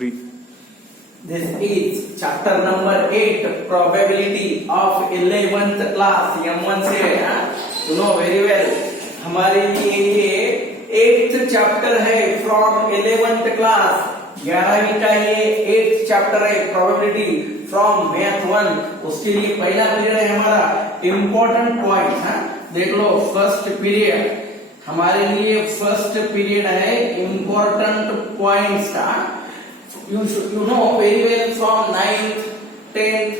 3. This is chapter number 8, probability of 11th class. M1 से you know very well. हमारे लिए ये 8th chapter है from 11th class. 11वीं का ये 8th chapter है probability from math 1. उसके लिए पहला पीरियड है हमारा important point. देख लो फर्स्ट पीरियड हमारे लिए फर्स्ट पीरियड है important points का. You know very well from 9th 10th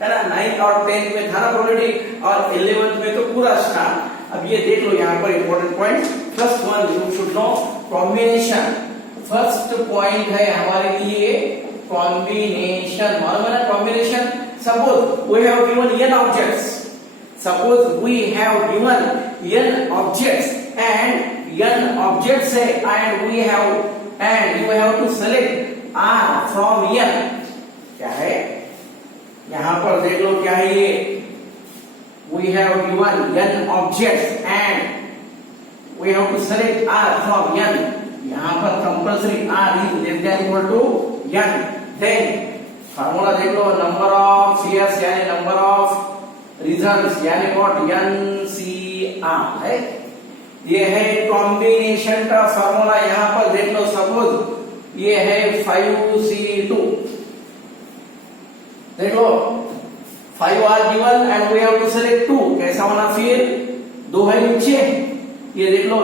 है ना 9th और 10th में था ना प्रोबेबिलिटी और 11th में तो पूरा स्टार. अब ये देख लो यहाँ पर important point. First one you should know combination. First point है हमारे लिए कॉम्बिनेशन. मालूम है ना combination. Suppose we have given n objects. Suppose we have given n objects and n objects है and we have you have to select R from n. क्या है यहां पर देख लो क्या है ये. We have given n objects and we have to select R from n. यहां पर compulsory R is less than equal to n. Then formula देख लो नंबर ऑफ सीएस यानी नंबर ऑफ रिजल्ट्स यानी व्हाट NCR है. ये है combination का फार्मूला. यहां पर देख लो सपोज ये है 5C2. देखो 5 are given and we have to select 2. कैसा होना फिर 2 है नीचे. ये देख लो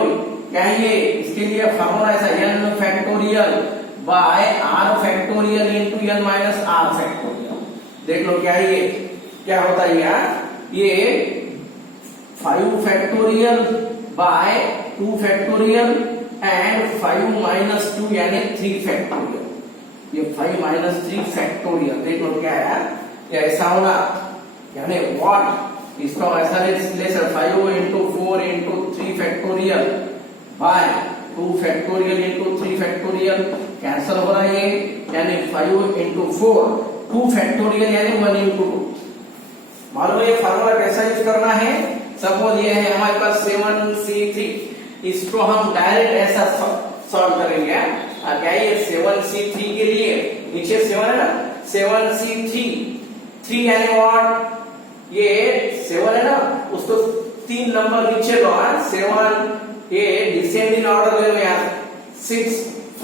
क्या है ये. इसके लिए फार्मूला ऐसा n factorial by r factorial into n minus r factorial. देख लो क्या है ये. क्या होता है यार ये 5 factorial by 2 factorial and 5 minus 2 यानी 3 फैक्टोरियल. ये 5 माइनस 3 फैक्टोरियल. देख लो क्या है ये ऐसा होगा यानी व्हाट इसको ऐसा ले sir 5 into 4 into 3 factorial by 2 factorial into 3 factorial. Cancel हो रहा है ये यानी 5 इंटू 4 2 फैक्टोरियल यानी 1 इंटू 2. मालूम है फार्मूला कैसा यूज करना है. सपोज ये है हमारे पास 7C3. इसको हम डायरेक्ट ऐसा सॉल्व करेंगे. क्या ये 7C3 के लिए नीचे 7 है ना 7C3 3 यानी व्हाट ये 7 है ना उसको 3 नंबर नीचे लो. 7 ये डिसेंडिंग ऑर्डर ले लो यार 6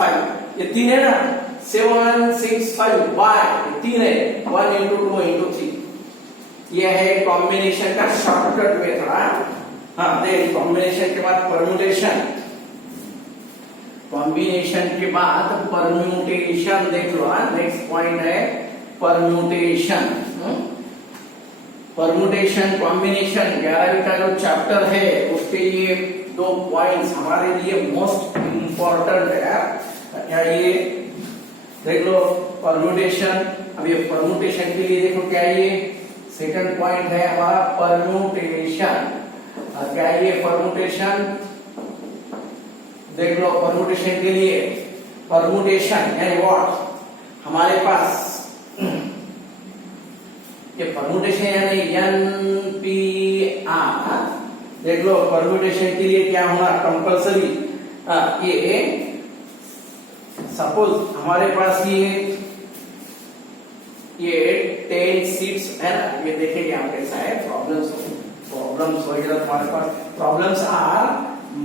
5 ये 3 है ना 7 6 5 बाय 3 है 1 इंटू 2 इंटू 3. ये है कॉम्बिनेशन का शॉर्टकट मेथड. हाँ देख कॉम्बिनेशन के बाद परम्यूटेशन. कॉम्बिनेशन के बाद परम्यूटेशन देख लो. नेक्स्ट पॉइंट है परम्यूटेशन. परम्यूटेशन कॉम्बिनेशन 11वीं का जो चैप्टर है उसके लिए 2 पॉइंट्स हमारे लिए मोस्ट इंपॉर्टेंट है. क्या ये देख लो परम्यूटेशन. अब ये परम्यूटेशन के लिए देखो क्या ये सेकंड पॉइंट है हमारा परम्यूटेशन. क्या ये परम्यूटेशन देख लो. परम्यूटेशन के लिए परम्यूटेशन यानी व्हाट हमारे पास ये परम्यूटेशन यानी NPR. देख लो परम्यूटेशन के लिए क्या होना कंपल्सरी. ये सपोज हमारे पास ये 10 सीट्स है ना. ये देखेंगे हम कैसा है प्रॉब्लम्स वगैरह हमारे पास. Problems are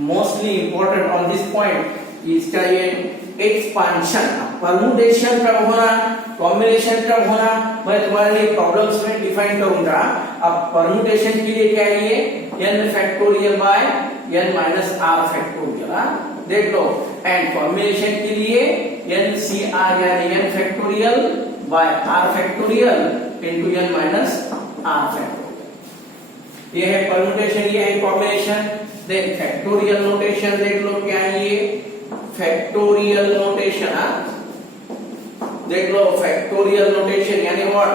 mostly important on this point. इसका ये एक्सपांशन परम्यूटेशन कब होना कॉम्बिनेशन कब होना मैं तुम्हारे लिए प्रॉब्लम्स में डिफाइन करूंगा. अब परम्यूटेशन के लिए क्या है ये n factorial by n minus r factorial. देख लो एंड कॉम्बिनेशन के लिए NCR यानी n factorial by r factorial into n minus r factorial. ये है परम्यूटेशन. ये है कॉम्बिनेशन. देख फैक्टोरियल नोटेशन देख लो क्या है ये फैक्टोरियल नोटेशन. देख लो फैक्टोरियल नोटेशन यानी व्हाट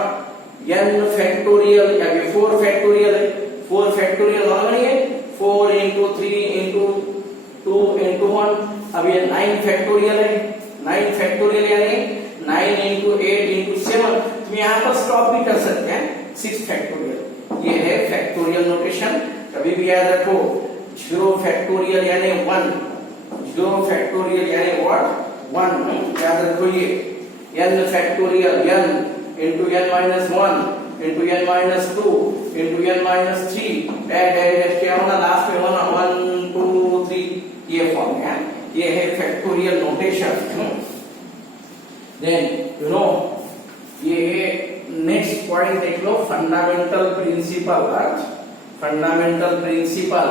n फैक्टोरियल या 4 फैक्टोरियल है. 4 फैक्टोरियल होगा ये 4 इंटू 3 इंटू 2 इंटू 1. अब ये 9 फैक्टोरियल है. 9 फैक्टोरियल यानी 9 इंटू 8 इंटू 7. तुम यहाँ पर स्टॉप भी कर सकते हैं 6 फैक्टोरियल. ये है फैक्टोरियल नोटेशन. कभी भी याद रखो 0 फैक्टोरियल यानी 1 0 फैक्टोरियल यानी व्हाट 1. याद रखो ये n factorial n into n minus 1 into n minus 2 into n minus 3 dash क्या होना लास्ट में होना 1 2 3 ये फॉर्म है, ये है factorial notation. Then you know ये नेक्स्ट पॉइंट देख लो, फंडामेंटल प्रिंसिपल। फंडामेंटल प्रिंसिपल,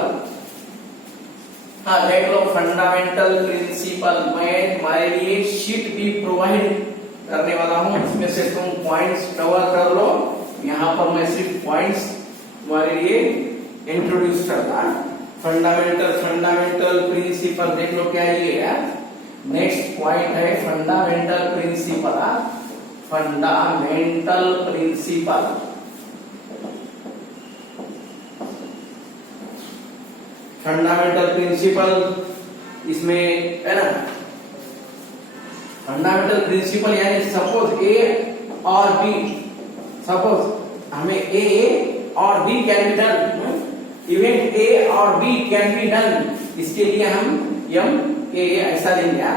हाँ देख लो फंडामेंटल प्रिंसिपल। मैं हमारे लिए शीट भी प्रोवाइड करने वाला हूँ, इसमें से तुम पॉइंट्स कवर कर लो। यहाँ पर मैं सिर्फ पॉइंट्स तुम्हारे लिए इंट्रोड्यूस करता। फंडामेंटल प्रिंसिपल देख लो क्या ये है। नेक्स्ट पॉइंट है fundamental principle. Fundamental principle, fundamental principle इसमें है ना। फंडामेंटल प्रिंसिपल यानी सपोज ए और बी, सपोज हमें ए और B can be done, event A और बी कैन बी डन, इसके लिए हम यम ए ऐसा लेंगे।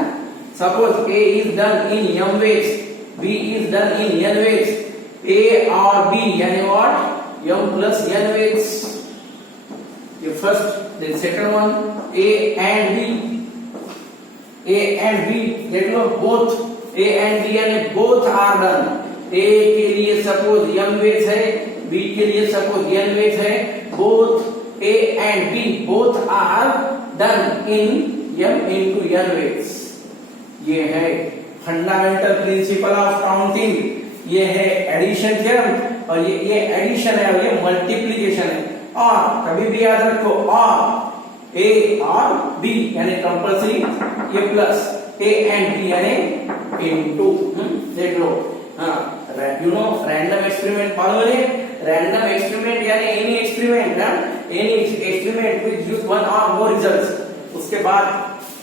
Suppose A is done in M ways, B is done in N ways, A और बी यानी what M plus N ways, ये first. Then second one A and B, A and B देख लो both A and B यानी both are done. A के लिए suppose M ways है, B के लिए सपोज एन वेज है, both A and B both are done in Yama into N ways. ये है फंडामेंटल प्रिंसिपल ऑफ काउंटिंग। ये है एडिशन थ्योरम और ये एडिशन है और ये मल्टीप्लिकेशन है। और कभी भी याद रखो और ए और बी यानी कंपल्सरी ये प्लस ए एंड बी यानी इनटू। देख लो हाँ, यू नो रैंडम एक्सपेरिमेंट मालूम है। रैंडम एक्सपेरिमेंट यानी एनी एक्सपेरिमेंट ना, any experiment which use one or more results. उसके बाद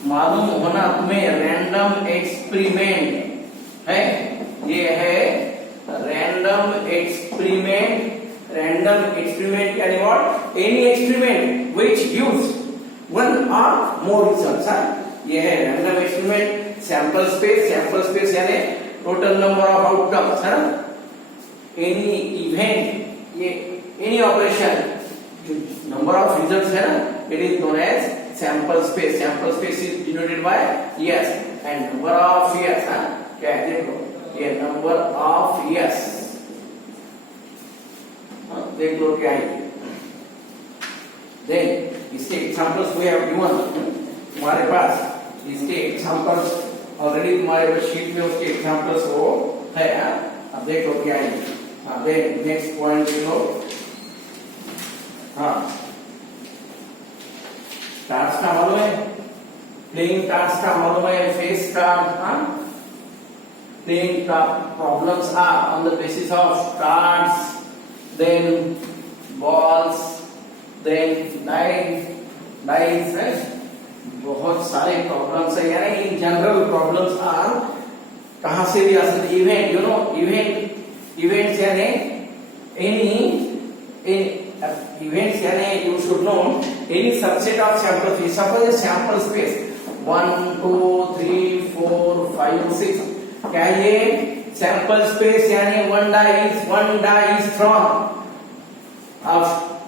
मालूम होना तुम्हें रैंडम एक्सपेरिमेंट है, ये है रैंडम एक्सपेरिमेंट। रैंडम एक्सपेरिमेंट यानी what any experiment which gives one or more results. ये है रैंडम एक्सपेरिमेंट। सैंपल स्पेस यानी टोटल नंबर ऑफ आउटकम्स है ना। एनी इवेंट ये any operation number of results है ना, it is known as sample space. Sample space is denoted by S and number of S. क्या है देखो ये नंबर ऑफ यस, देख लो क्या है। देन इसके एग्जांपल्स वी हैव गिवन, तुम्हारे पास इसके एग्जांपल्स ऑलरेडी तुम्हारे पास शीट में उसके एग्जांपल्स वो है। अब देखो क्या है। हाँ देन नेक्स्ट पॉइंट देखो। हाँ टास्क का मालूम है, प्लेइंग टास्क का मालूम है, फेस का। हाँ प्लेइंग का problems are on the basis of cards, then balls, then dice, बहुत सारे प्रॉब्लम्स है यानी इन जनरल प्रॉब्लम्स आर कहां से भी आ सकते। इवेंट यू नो इवेंट्स यानी एनी इवेंट्स यानी you should no any subset of sample space. Suppose sample space 1 2 3 4 5 6, क्या ये सैंपल स्पेस यानी one die is thrown। अब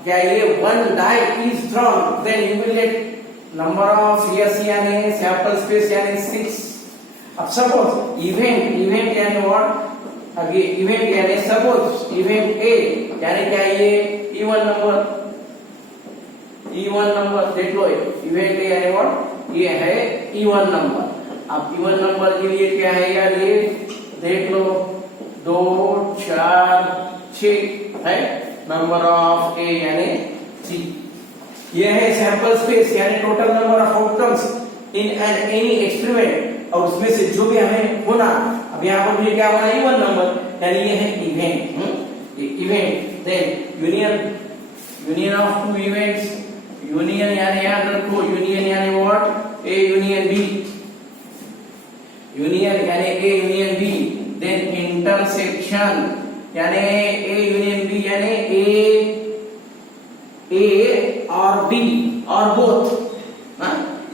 क्या ये one die is thrown, then you will get number of yes यानी sample space यानी 6। अब सपोज इवेंट यानी व्हाट, अगे इवेंट यानी सपोज इवेंट ए यानी क्या ये इवन नंबर देख लो। इवेंट ए यानी व्हाट ये है इवन नंबर। अब इवन नंबर के लिए क्या है यार, ये देख लो 2 4 6 है नंबर ऑफ ए यानी 3। ये है सैंपल स्पेस यानी total number of outcomes in an any experiment, और उसमें से जो भी हमें होना। अब यहाँ पर मुझे क्या होना इवन नंबर यानी ये है event. Event then union of two events. Union यानी याद रखो यूनियन यानी what A union B, union यानी A union B. Then intersection यानी ए यूनियन बी यानी ए और बी और बोथ।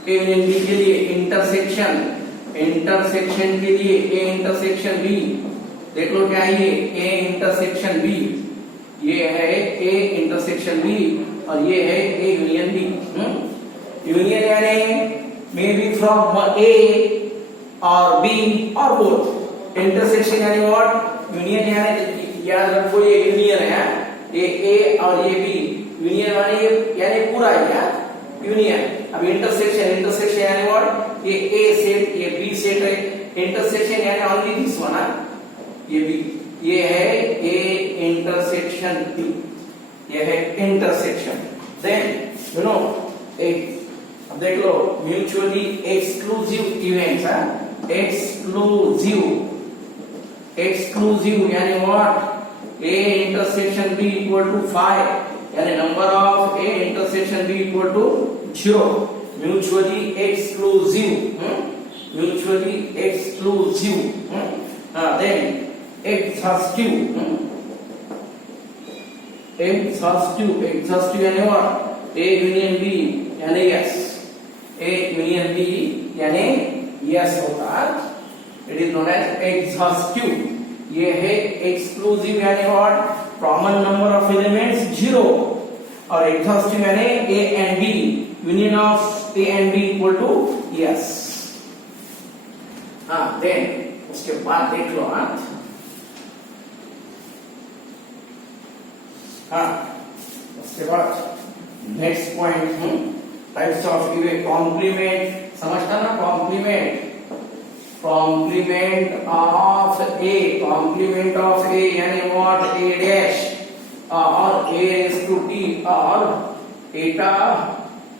ए यूनियन बी के लिए इंटरसेक्शन इंटरसेक्शन के लिए ए इंटरसेक्शन बी, देख लो क्या है ये ए इंटरसेक्शन बी, ये है ए इंटरसेक्शन बी और ये है ए यूनियन बी। यूनियन यानी मे बी फ्रॉम ए और बी और बोथ। इंटरसेक्शन यानी व्हाट, यूनियन यानी याद रखो ये यूनियन है, ये ए और ये बी, यूनियन यानी पूरा है यूनियन। अब इंटरसेक्शन यानी व्हाट, ये ए सेट ये बी सेट है, इंटरसेक्शन यानी ओनली दिस वन, ये बी, ये है ए इंटरसेक्शन बी, ये है इंटरसेक्शन। देन यू नो अब देख लो म्यूचुअली एक्सक्लूसिव इवेंट्स, एक्सक्लूसिव यानी what, A intersection B equal to 5 यानी number of A intersection B equal to 0। Mutually exclusive, mutually exclusive. Then exhaustive, exhaustive यानी what, A यूनियन B यानी yes, A union B यानी yes होता है, it is known as exhaustive। ये है exclusive यानी what, common number of elements 0 और exhaustive यानी A and B, union of A and B equal to yes। then उसके बाद देख लो उसके बाद next point types of event, complement, समझता ना कॉम्प्लीमेंट, कॉम्प्लीमेंट ऑफ ए यानी व्हाट, ए डैश और ए रेज टू टी और एटा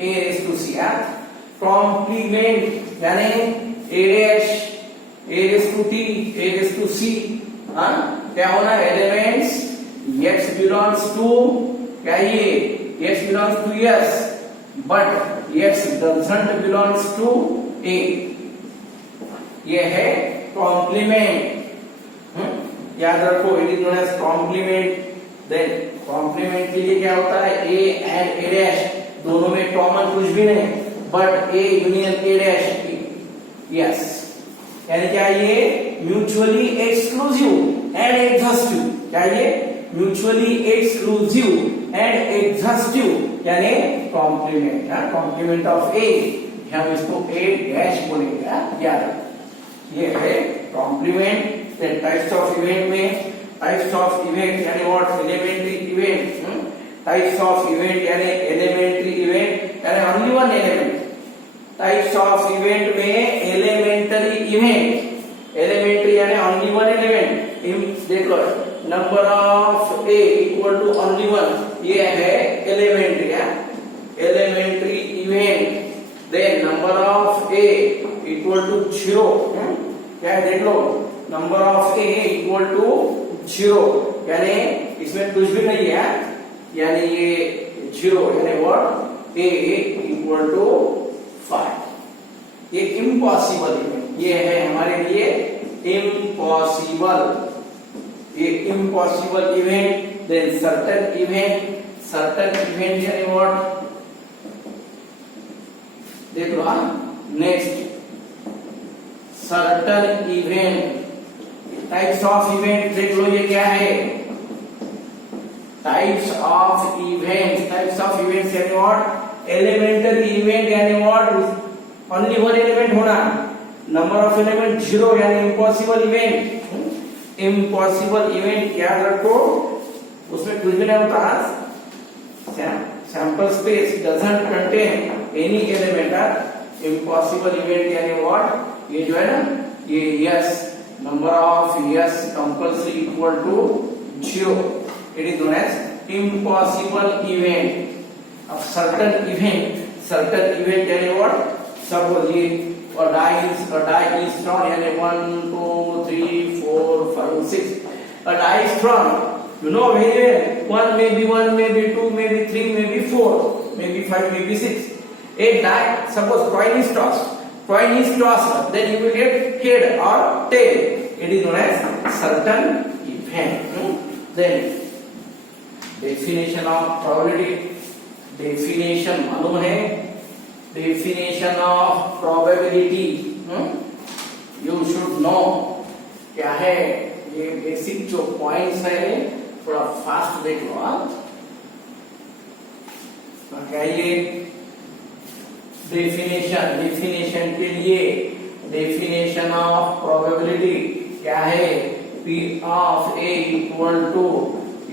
A raise to C. Complement यानी A dash A raise to T A raise to C, क्या होना, एलिमेंट्स x belongs to, क्या ये x belongs to yes but x doesn't belongs to a, ये है complement. याद रखो it is known as complement. Then complement के लिए क्या होता है, a एंड a डैश दोनों में कॉमन कुछ भी नहीं but a union a dash S, यानी क्या ये म्यूचुअली एक्सक्लूसिव एंड एग्जॉस्टिव, क्या ये म्यूचुअली एक्सक्लूसिव एंड एग्जॉस्टिव यानी कॉम्प्लीमेंट, कॉम्प्लीमेंट ऑफ ए, हम इसको ए डैश बोलेंगे याद। ये है कॉम्प्लीमेंट। टाइप्स ऑफ इवेंट में, टाइप्स ऑफ इवेंट यानी what, elementary event, types of event यानी एलिमेंट्री इवेंट यानी only one element. Types of event में एलिमेंटरी इवेंट, एलिमेंट्री यानी ओनली वन एलिमेंट, देख लो number of A equal to only one, ये है elementary, elementary event. Then number of A equal to 0, क्या है देख लो, number of A equal to 0 यानी इसमें कुछ भी नहीं है, यानी ये 0 यानी व्हाट, ए इक्वल टू 5। ये इम्पॉसिबल इवेंट, ये है हमारे लिए इम्पॉसिबल, ये impossible event. Then certain event यानी व्हाट, देख लो next certain event. Types of event देख लो, ये क्या है, types of event, types of events यानी व्हाट, एलिमेंटरी इवेंट यानी व्हाट, ओनली वन एलिमेंट होना, नंबर ऑफ एलिमेंट 0 यानी इम्पॉसिबल इवेंट। इम्पॉसिबल इवेंट याद रखो, उसमें कुछ भी नहीं होता, sample space doesn't contain any element. Impossible event यानी व्हाट, ये जो है ना, ये S, number of S compulsory equal to 0, it is known as impossible event. अब सर्टेन इवेंट यानी व्हाट, सपोज ये और die is thrown यानी 1 2 3 4 5 6, a die is thrown, you know very well, 1 maybe 2 maybe 3 maybe 4 maybe 5 maybe 6. A die, suppose coin is tossed, then you will get head or tail, it is known as certain event. Then definition of probability, definition मालूम है, definition of probability, you should no क्या है ये basic जो points है थोड़ा fast देख लो आप। क्या ये डेफिनेशन के लिए डेफिनेशन ऑफ प्रोबेबिलिटी क्या है, P of A equal to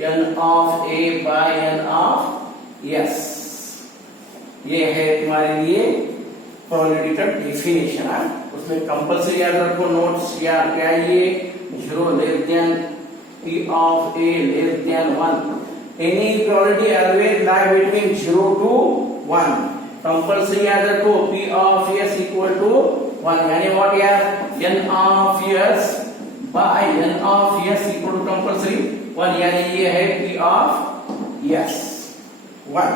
N of A by N of S। ये है तुम्हारे लिए प्रोबेबिलिटी का डेफिनेशन। उसमें कंपल्सरी याद रखो नोट्स या क्या ये 0 less than P of A less than 1। Any probability always lie between 0 to 1। Compulsory याद रखो P of S equal to 1 यानी व्हाट यार N of S by N of S equal to compulsory 1 यानी ये है P of S 1।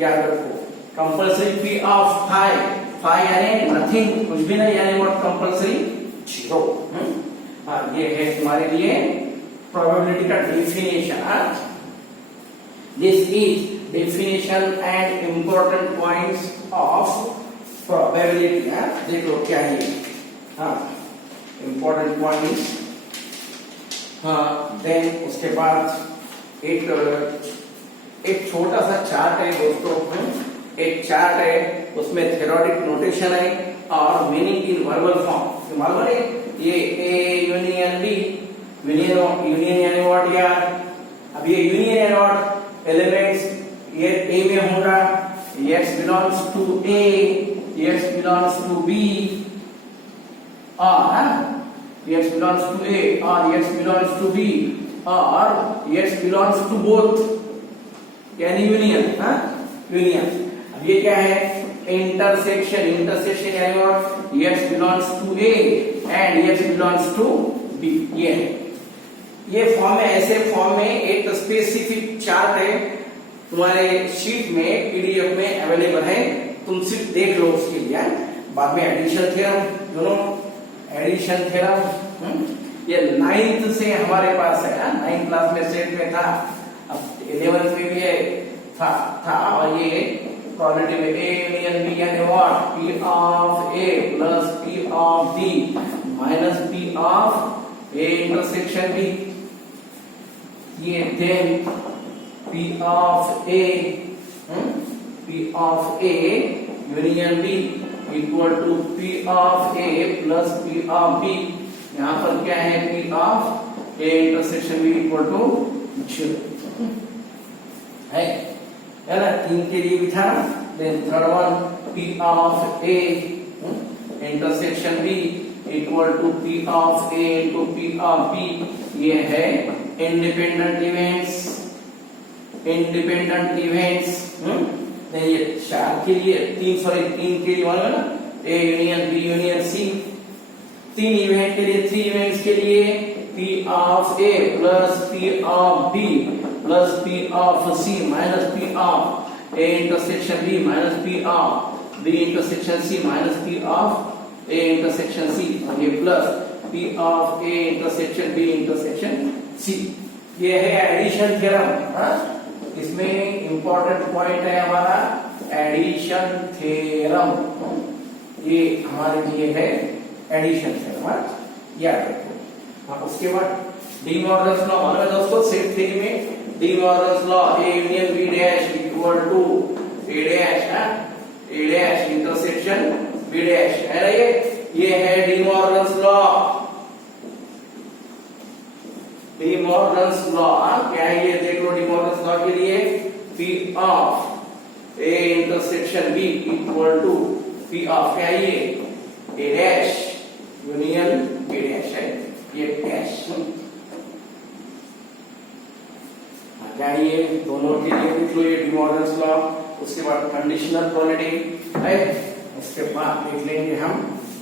याद रखो compulsory P of 5 यानी नथिंग कुछ भी नहीं यानी व्हाट कंपल्सरी 0। ये है तुम्हारे लिए प्रोबेबिलिटी का definition. This is definition and important points of probability. देख लो क्या है इंपॉर्टेंट पॉइंट्स। देन उसके बाद एक छोटा सा चार्ट है दोस्तों, एक चार्ट है उसमें थ्योरेटिक नोटेशन है और मीनिंग इन वर्बल फॉर्म। मालूम है ये ए यूनियन बी, यूनियन यानी व्हाट यार, अब ये यूनियन यानी व्हाट एलिमेंट्स ये ए में होगा, x belongs to A, x belongs to B or x belongs to A or x belongs to B or x belongs to both यानी यूनियन। यूनियन अब ये क्या है इंटरसेक्शन यानी what x belongs to A and x belongs to B। ये form है, ऐसे form में एक स्पेसिफिक चार्ट है तुम्हारे शीट में पीडीएफ में अवेलेबल है, तुम सिर्फ देख लो उसके लिए। बाद में एडिशन थ्योरम दोनों एडिशन थ्योरम ये 9th से हमारे पास है, 9th क्लास में सेट में था, अब 11th में भी है था और ये प्रोबेबिलिटी में ए यूनियन बी यानी what P of A plus P of B minus P of A intersection B। ये then P of A union B equal to P of A plus P of B। यहाँ पर क्या है P of A intersection B equal to 0 है ना, 3 के लिए भी था। Then third one P of A intersection B equal to P of A into P of B। ये है इंडिपेंडेंट इवेंट्स। नहीं ये 4 के लिए 3 के लिए मालूम है ना, A union B union C। 3 event के लिए 3 इवेंट्स के लिए P of A plus P of B plus P of C minus P of A intersection B minus P of B intersection C minus P of A intersection C और ये plus P of A intersection B intersection C। ये है addition theorem. इसमें important point है हमारा addition theorem, ये हमारे लिए है एडिशन थ्योरम, याद रखो। उसके बाद डी मॉर्गन्स लॉ मालूम है दोस्तों, सेट थ्योरी में De Morgan's law A union B dash equal to A dash intersection B dash है ना, ये है De Morgan's law. De Morgan's law क्या है ये देख लो, डी मॉर्गन्स लॉ के लिए P of A intersection B equal to P of क्या है ये A dash union B dash है, ये डैश क्या है ये दोनों के लिए देख लो ये डी मॉर्गन्स लॉ। उसके बाद कंडीशनल प्रोबेबिलिटी है, उसके बाद देख लेंगे हम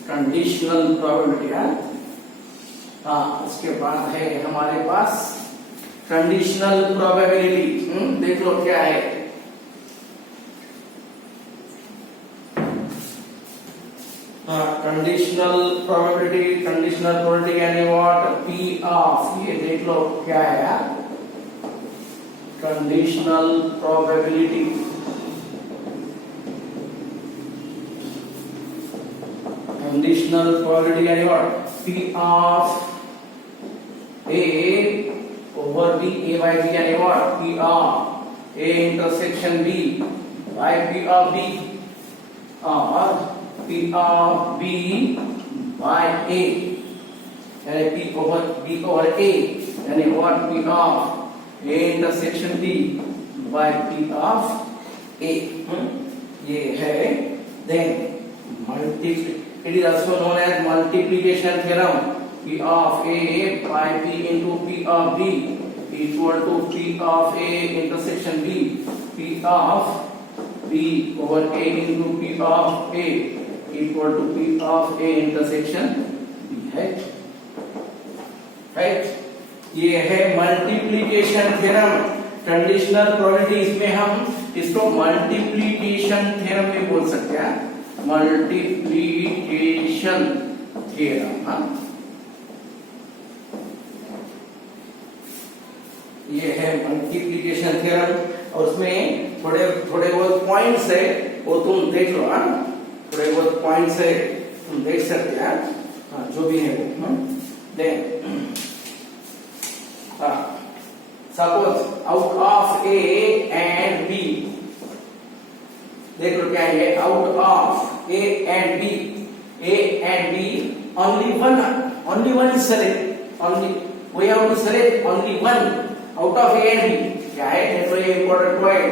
कंडीशनल प्रोबेबिलिटी। उसके बाद है हमारे पास कंडीशनल प्रोबेबिलिटी। देख लो क्या है कंडीशनल प्रोबेबिलिटी यानी व्हाट P of ये देख लो क्या है यार कंडीशनल प्रोबेबिलिटी कंडीशनल प्रोबेबिलिटी यानी what P of A over B, A by B यानी what P of A intersection B by P of B और P of B by A यानी P over B over A यानी what P of A intersection B by P of A ये है then it is also known as multiplication theorem P of A by P into P of B equal to P of A intersection B. P of B over A into P of A equal to P of A intersection B है, right? ये है multiplication theorem. Conditional probability इसमें हम इसको multiplication theorem भी बोल सकते हैं. मल्टीप्लीकेशन थ्योरम ये है मल्टीप्लिकेशन थ्योरम और उसमें थोड़े बहुत पॉइंट्स है वो तुम देख लो. थोड़े बहुत पॉइंट्स है तुम देख सकते हैं जो भी है वो. Then suppose out of A and B देख लो क्या है out of A and B only one is select. Only we have to select only one out of A and B. क्या है देखो ये important point.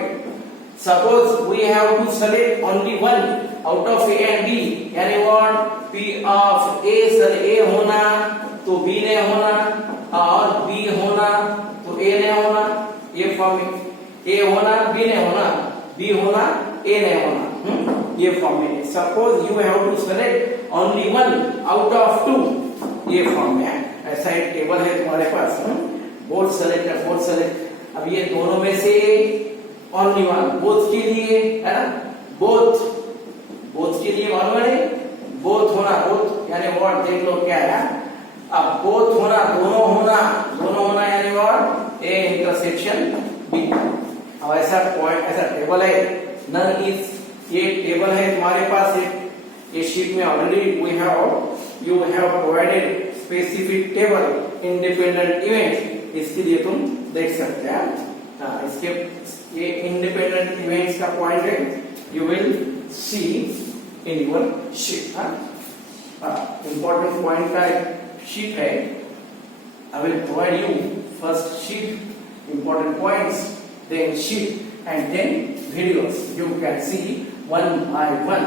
Suppose we have to select only one out of A and B यानी what P of A sir A होना तो B नहीं होना और B होना तो A नहीं होना. ये फॉर्म में A होना B नहीं होना B होना A नहीं होना. ये फॉर्म में suppose you have to select only one out of two. ये फॉर्म में ऐसा एक टेबल है तुम्हारे पास. Both select. अब ये दोनों में से ओनली वन बोथ के लिए है ना. बोथ के लिए मालूम है बोथ होना बोथ यानी व्हाट देख लो क्या है. अब बोथ होना दोनों होना यानी व्हाट ए इंटरसेक्शन बी. अब ऐसा पॉइंट ऐसा टेबल है. नन इज ये टेबल है तुम्हारे पास. ये शीट में already you have provided specific table independent event. इसके लिए तुम देख सकते हैं. इसके ये इंडिपेंडेंट इवेंट्स का पॉइंट है. You will see in your sheet. Important point का शीट है. I will provide you first sheet important points then sheet and then videos. You can see one by one.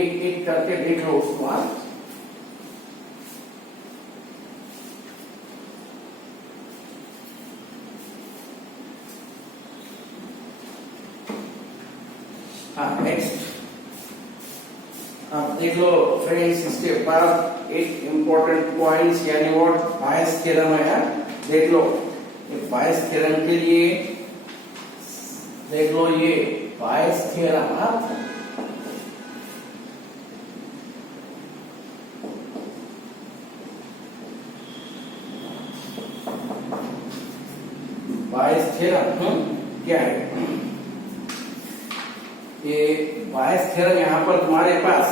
एक करके देख लो उसको. Next देख लो friends. इसके बाद एक इम्पोर्टेंट पॉइंट्स यानी व्हाट बायस थ्योरम है. देख लो बायस थ्योरम के लिए देख लो ये बायस थ्योरम. बायस थ्योरम क्या है. ये बायस थ्योरम यहाँ पर तुम्हारे पास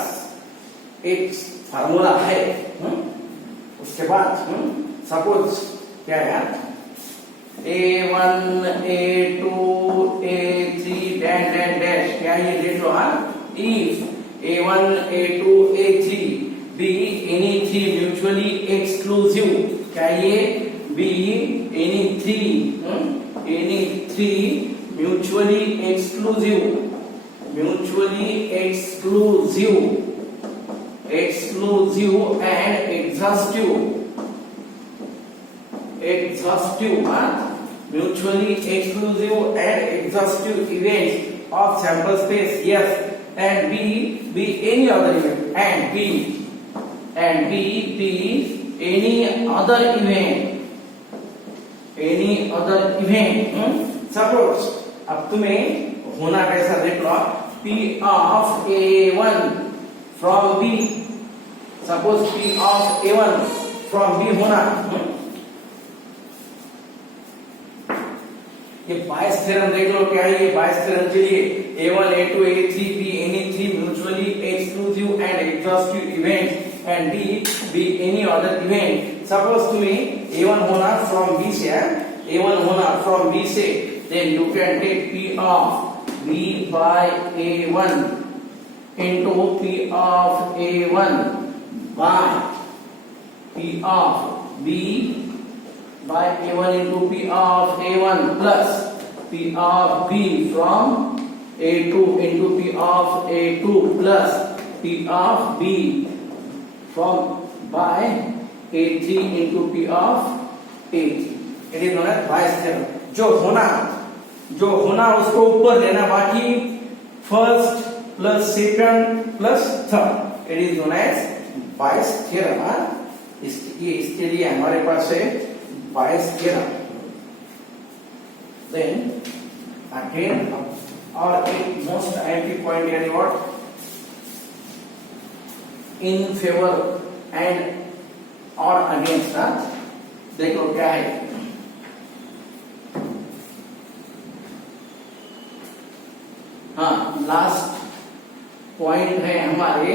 एक फार्मूला है. उसके बाद सपोज क्या है A1 A2 A3 डैश क्या ये देख लो. If A1 A2 A3 be any three mutually exclusive. क्या ये be any three mutually exclusive and exhaustive mutually exclusive and exhaustive events of sample space. Yes, and B be any other event and B be any other event. Suppose अब तुम्हें होना कैसा देख लो. P of A1 from B. Suppose P of A1 from B होना. ये बायस theorem देख लो क्या है ये बायस थ्योरम के लिए A1 A2 A3 B any three mutually exclusive and exhaustive events and D be any other event. Suppose तुम्हें A1 होना from B से A1 होना from B से then you can take P of B by A1 into P of A1 by P of B by A1 into P of A1 plus P of B from A2 into P of A2 plus P of B from by A3 into P of A3. It is known as Bayes theorem. जो होना उसको ऊपर लेना बाकी first plus second plus third. It is known as Bayes theorem. इसके लिए हमारे पास है Bayes theorem. Then again और एक मोस्ट आइडेंटिटी पॉइंट यानी व्हाट इन फेवर एंड और अगेंस्ट. देखो क्या है लास्ट पॉइंट है हमारे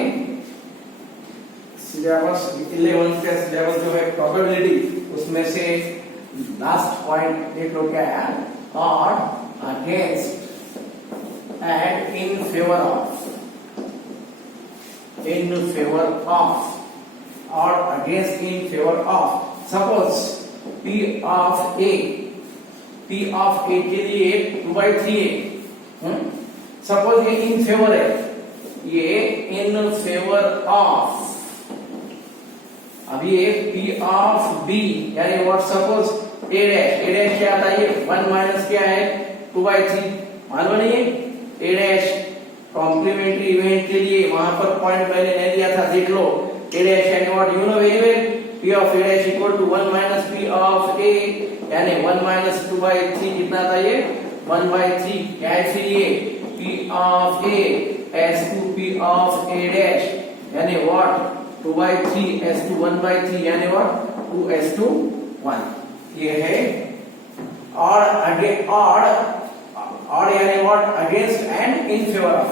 सिलेबस 11 का सिलेबस जो है प्रोबेबिलिटी उसमें से लास्ट पॉइंट देख लो क्या है और against and in favor of or against in favor of. Suppose P of A के लिए 2/3 है. सपोज ये इन फेवर है ये इन फेवर ऑफ. अब ये P of B यानी व्हाट सपोज A डैश क्या आता है ये 1 माइनस क्या है 2/3 मालूम नहीं है. A डैश कॉम्प्लीमेंट्री इवेंट के लिए वहां पर पॉइंट मैंने नहीं दिया था देख लो. A डैश यानी what you know very well P of A dash equal to 1 minus P of A यानी 1 माइनस 2/3 कितना था ये 1/3 क्या है फिर ये P of A as to P of A dash यानी व्हाट 2/3 as to 1/3 यानी व्हाट 2 as to 1. ये है और यानी what against and in favour of.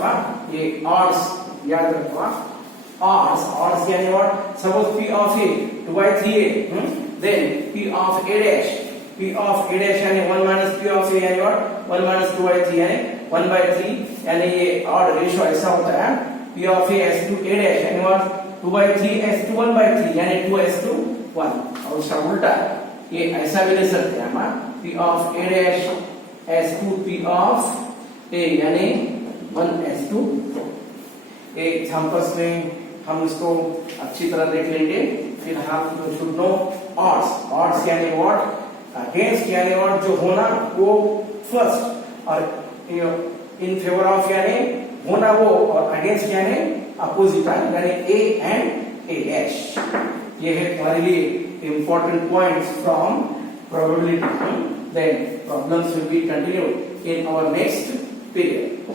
ये ऑड्स याद रखो. ऑड्स यानी what suppose P of A 2/3 है then P of A dash यानी 1 माइनस P of A यानी व्हाट 1 माइनस 2/3 यानी 1/3 यानी ये ऑड रेशियो ऐसा होता है P of A as to A dash यानी व्हाट 2/3 as to 1/3 यानी 2 as to 1. और उसका उल्टा ये ऐसा भी ले सकते हैं हम P of A dash as to P of A यानी 1 as to 4. एग्जांपल्स में हम इसको अच्छी तरह देख लेंगे. फिर हम शुड नो ऑड्स यानी व्हाट अगेंस्ट यानी व्हाट जो होना वो फर्स्ट और इन फेवर ऑफ यानी होना वो और अगेंस्ट यानी अपोजिट यानी A एंड A डैश. ये है हमारे लिए important points from probability. Then problems will be continued in our next period.